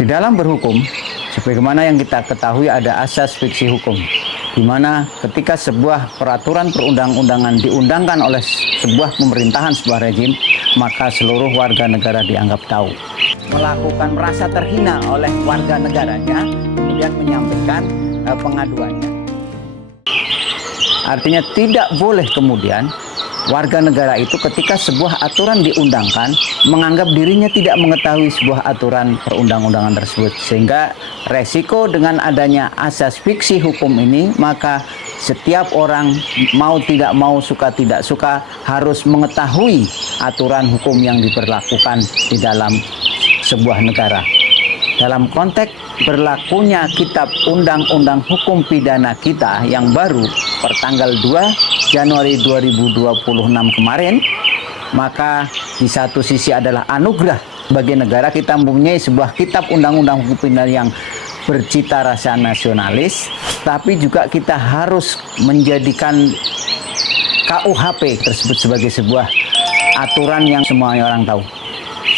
Di dalam berhukum, sebagaimana yang kita ketahui ada asas fiksi hukum, di mana ketika sebuah peraturan perundang-undangan diundangkan oleh sebuah pemerintahan, sebuah rejim, maka seluruh warga negara dianggap tahu. Melakukan merasa terhina oleh warga negaranya, kemudian menyampaikan pengaduannya. Artinya tidak boleh kemudian warga negara itu ketika sebuah aturan diundangkan menganggap dirinya tidak mengetahui sebuah aturan perundang-undangan tersebut, sehingga resiko dengan adanya asas fiksi hukum ini, maka setiap orang mau tidak mau, suka tidak suka, harus mengetahui aturan hukum yang diberlakukan di dalam sebuah negara. Dalam konteks berlakunya kitab Undang-Undang Hukum Pidana kita yang baru per tanggal 2 Januari 2026 kemarin, maka di satu sisi adalah anugerah bagi negara kita mempunyai sebuah kitab Undang-Undang Hukum Pidana yang bercita rasa nasionalis, tapi juga kita harus menjadikan KUHP tersebut sebagai sebuah aturan yang semua orang tahu.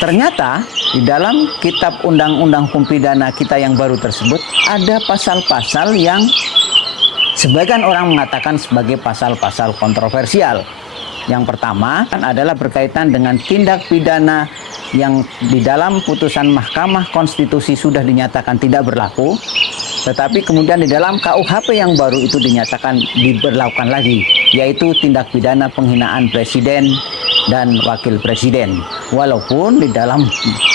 Ternyata di dalam kitab Undang-Undang Hukum Pidana kita yang baru tersebut ada pasal-pasal yang sebagian orang mengatakan sebagai pasal-pasal kontroversial. Yang pertama adalah berkaitan dengan tindak pidana yang di dalam putusan Mahkamah Konstitusi sudah dinyatakan tidak berlaku, tetapi kemudian di dalam KUHP yang baru itu dinyatakan diberlakukan lagi, yaitu tindak pidana penghinaan presiden dan wakil presiden. Walaupun di dalam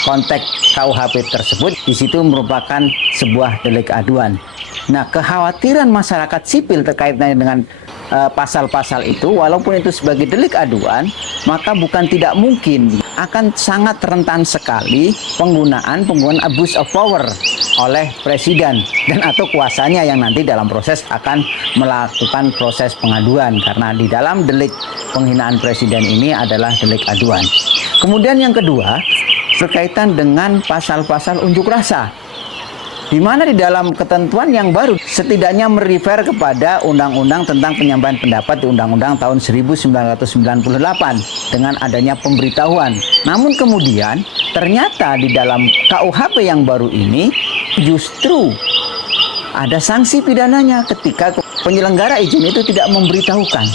konteks KUHP tersebut di situ merupakan sebuah delik aduan. Nah, kekhawatiran masyarakat sipil terkaitnya dengan pasal-pasal itu, walaupun itu sebagai delik aduan, maka bukan tidak mungkin akan sangat rentan sekali penggunaan abuse of power oleh presiden dan atau kuasanya yang nanti dalam proses akan melakukan proses pengaduan, karena di dalam delik penghinaan presiden ini adalah delik aduan. Kemudian yang kedua berkaitan dengan pasal-pasal unjuk rasa, di mana di dalam ketentuan yang baru setidaknya merefer kepada undang-undang tentang penyampaian pendapat di Undang-Undang tahun 1998 dengan adanya pemberitahuan. Namun kemudian ternyata di dalam KUHP yang baru ini justru ada sanksi pidananya ketika penyelenggara izin itu tidak memberitahukan.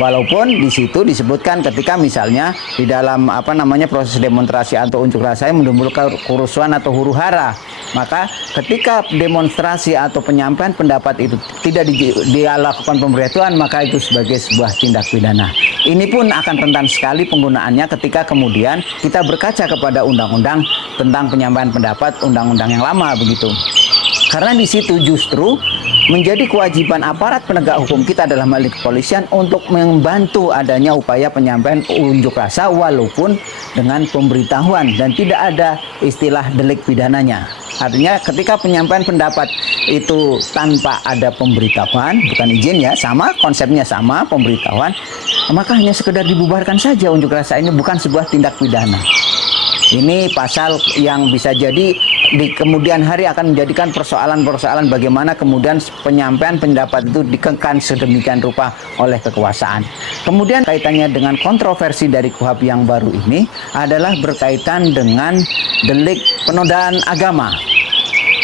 Walaupun di situ disebutkan ketika misalnya di dalam proses demonstrasi atau unjuk rasa yang menimbulkan kerusuhan atau huru-hara, maka ketika demonstrasi atau penyampaian pendapat itu tidak dilakukan pemberitahuan, maka itu sebagai sebuah tindak pidana. Ini pun akan rentan sekali penggunaannya ketika kemudian kita berkaca kepada undang-undang tentang penyampaian pendapat, undang-undang yang lama begitu. Karena di situ justru menjadi kewajiban aparat penegak hukum kita adalah milik kepolisian untuk membantu adanya upaya penyampaian unjuk rasa walaupun dengan pemberitahuan dan tidak ada istilah delik pidananya. Artinya ketika penyampaian pendapat itu tanpa ada pemberitahuan, bukan izin ya, sama konsepnya sama pemberitahuan, maka hanya sekedar dibubarkan saja unjuk rasa ini, bukan sebuah tindak pidana. Ini pasal yang bisa jadi di kemudian hari akan menjadikan persoalan-persoalan bagaimana kemudian penyampaian pendapat itu dikekang sedemikian rupa oleh kekuasaan. Kemudian kaitannya dengan kontroversi dari KUHP yang baru ini adalah berkaitan dengan delik penodaan agama.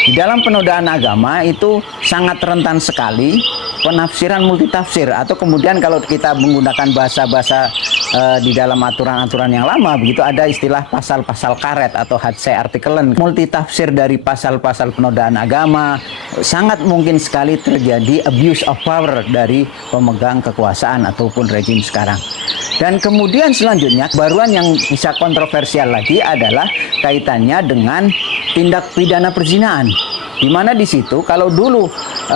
Di dalam penodaan agama itu sangat rentan sekali penafsiran multitafsir, atau kemudian kalau kita menggunakan bahasa-bahasa di dalam aturan-aturan yang lama begitu ada istilah pasal-pasal karet atau hadse artikelen, multitafsir dari pasal-pasal penodaan agama. Sangat mungkin sekali terjadi abuse of power dari pemegang kekuasaan ataupun rejim sekarang. Dan kemudian selanjutnya baruan yang bisa kontroversial lagi adalah kaitannya dengan tindak pidana perzinaan, di mana di situ kalau dulu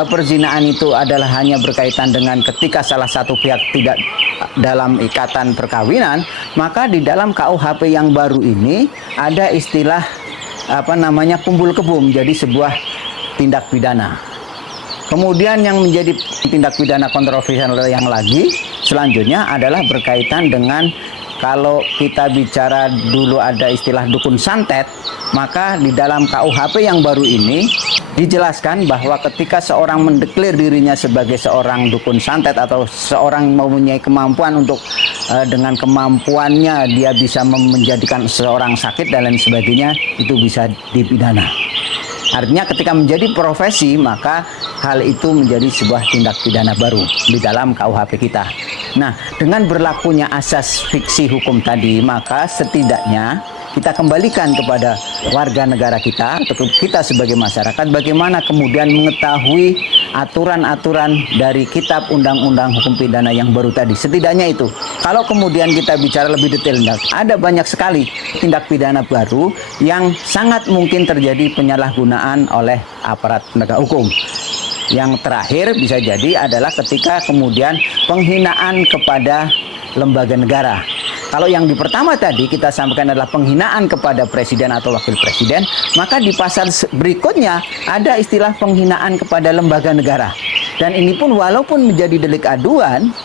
perzinaan itu adalah hanya berkaitan dengan ketika salah satu pihak tidak dalam ikatan perkawinan, maka di dalam KUHP yang baru ini ada istilah kumpul kebo menjadi sebuah tindak pidana. Kemudian yang menjadi tindak pidana kontroversial yang lagi selanjutnya adalah berkaitan dengan kalau kita bicara dulu ada istilah dukun santet, maka di dalam KUHP yang baru ini dijelaskan bahwa ketika seorang mendeklar dirinya sebagai seorang dukun santet atau seorang mempunyai kemampuan untuk dengan kemampuannya dia bisa menjadikan seseorang sakit dan lain sebagainya, itu bisa dipidana. Artinya ketika menjadi profesi, maka hal itu menjadi sebuah tindak pidana baru di dalam KUHP kita. Nah, dengan berlakunya asas fiksi hukum tadi, maka setidaknya kita kembalikan kepada warga negara kita atau kita sebagai masyarakat bagaimana kemudian mengetahui aturan-aturan dari kitab undang-undang hukum pidana yang baru tadi. Setidaknya itu. Kalau kemudian kita bicara lebih detail, ada banyak sekali tindak pidana baru yang sangat mungkin terjadi penyalahgunaan oleh aparat penegak hukum. Yang terakhir bisa jadi adalah ketika kemudian penghinaan kepada lembaga negara. Kalau yang di pertama tadi kita sampaikan adalah penghinaan kepada presiden atau wakil presiden, maka di pasal berikutnya ada istilah penghinaan kepada lembaga negara. Dan ini pun walaupun menjadi delik aduan,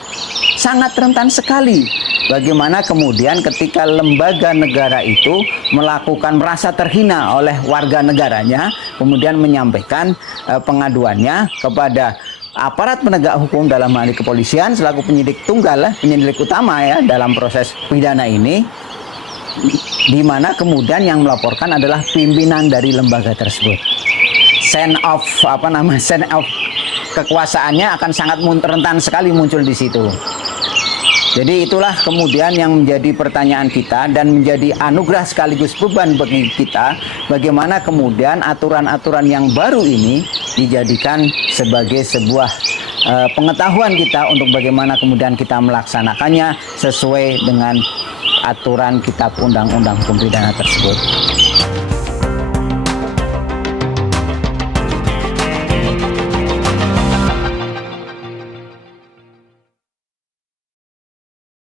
sangat rentan sekali. Bagaimana kemudian ketika lembaga negara itu merasa terhina oleh warga negaranya, kemudian menyampaikan pengaduannya kepada aparat penegak hukum dalam hal ini kepolisian selaku penyidik tunggal, penyidik utama ya dalam proses pidana ini, di mana kemudian yang melaporkan adalah pimpinan dari lembaga tersebut. Sense of kekuasaannya akan sangat rentan sekali muncul di situ. Jadi itulah kemudian yang menjadi pertanyaan kita dan menjadi anugerah sekaligus beban bagi kita, bagaimana kemudian aturan-aturan yang baru ini dijadikan sebagai sebuah pengetahuan kita untuk bagaimana kemudian kita melaksanakannya sesuai dengan aturan kitab undang-undang hukum pidana tersebut.